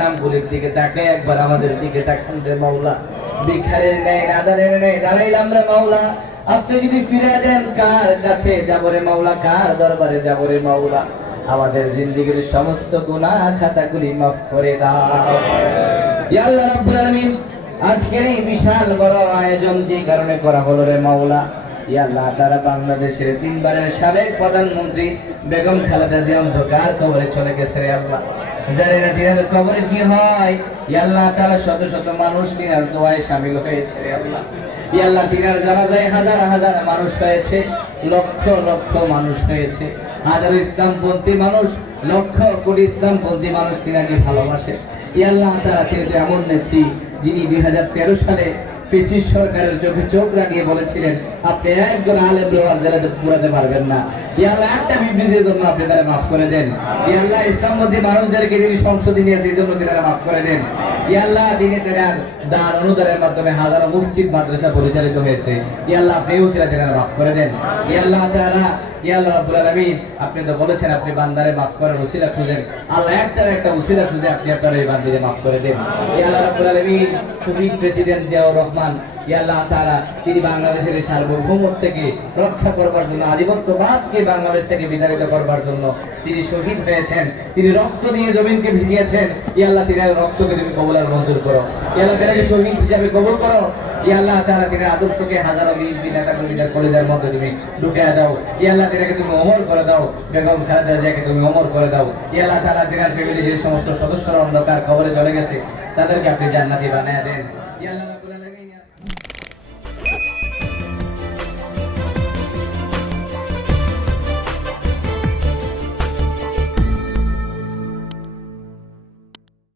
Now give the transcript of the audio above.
নামগুলির দিকে তাকাই একবার আমাদের দিকে তাকান রে মাওলা। ভিখারির ন্যায় নাদারের ন্যায় দাঁড়াইলাম রে মাওলা। আপনি যদি ফিরে দেন কার কাছে যাব রে মাওলা, কার দরবারে যাব রে মাওলা? আমাদের জিন্দেগীর সমস্ত গুনাহ খাতাগুলি মাফ করে দাও ইয়া আল্লাহ রাব্বুল আলামিন। আজকের এই বিশাল বড় আয়োজন যে কারণে করা হলো রে মাওলা, ইয়া আল্লাহ তাআলা বাংলাদেশের তিনবারের সাবেক প্রধানমন্ত্রী বেগম খালেদা জিয়া অন্ধকার কবরে চলে গেছে রে আল্লাহ। জানি না তিনার কবরে কি হয়, ইয়া আল্লাহ তাআলা শত শত মানুষ তিনার দোয়ায় শামিল হয়েছে রে আল্লাহ। ইয়া আল্লাহ তিনার জানাজায় হাজার হাজার মানুষ হয়েছে, লক্ষ লক্ষ মানুষ হয়েছে, হাজার ইসলামপন্থী মানুষ, লক্ষ কোটি ইসলামপন্থী মানুষ তিনাকে ভালোবাসে। ইয়া আল্লাহ তাআলা তিনি এমন নেত্রী যিনি 2013 সালে ফেসিস সরকারের চোখে চোখ রাখিয়ে বলেছিলেন আপনি একজন আলেম লোহার জেলাতে পুরাতে পারবেন না। ইয়া আল্লাহ একটা বিবৃতির জন্য আপনি তারা মাফ করে দেন। ইয়া আল্লাহ ইসলামপন্থী মানুষদেরকে যিনি সংসদে নিয়েছে এই জন্য তারা মাফ করে দেন। ইয়া আল্লাহ দিনে তেনার দান অনুদানের মাধ্যমে হাজারো মসজিদ মাদ্রাসা পরিচালিত হয়েছে। ইয়া আল্লাহ আপনি উসিলা তেনারা মাফ করে দেন। ইয়া আল্লাহ তাআলা, ইয়া আল্লাহ রাব্বুল আলামিন, আপনি তো বলেছেন আপনি বান্দারে মাফ করার উসিলা খুঁজেন। আল্লাহ একটা উসিলা খুঁজে আপনি আপনার এই বান্দারে মাফ করে দেন। ইয়া আল্লাহ রাব্বুল আলামিন, শহীদ প্রেসিডেন্ট জিয়াউর রহমান, ইয়া আল্লাহ তাআলা তিনি বাংলাদেশের সার্বভৌমত্ব থেকে রক্ষা করবার জন্য, আধিপত্যবাদকে বাংলাদেশ থেকে বিতাড়িত করবার জন্য তিনি শহীদ হয়েছেন, তিনি রক্ত দিয়ে জমিনকে ভিজিয়েছেন। ইয়া আল্লাহ তিনি রক্তকে তুমি কবুল আর মঞ্জুর করো। ইয়া আল্লাহ তিনি শহীদ হিসাবে কবুল করো। ইয়া আল্লাহ তাআলা তিনি আদর্শকে হাজারো নেতা কর্মীদের কলেজের মধ্যে তুমি ঢুকিয়ে দাও। ইয়া আল্লাহ তিনাকে তুমি অমর করে দাও, বেগম খালেদা জিয়াকে তুমি অমর করে দাও। ইয়া আল্লাহ তাআলা তিনার ফ্যামিলি যে সমস্ত সদস্যরা অন্ধকার কবরে চলে গেছে তাদেরকে আপনি জান্নাতি বানায়া দেন। ইয়া আল্লাহ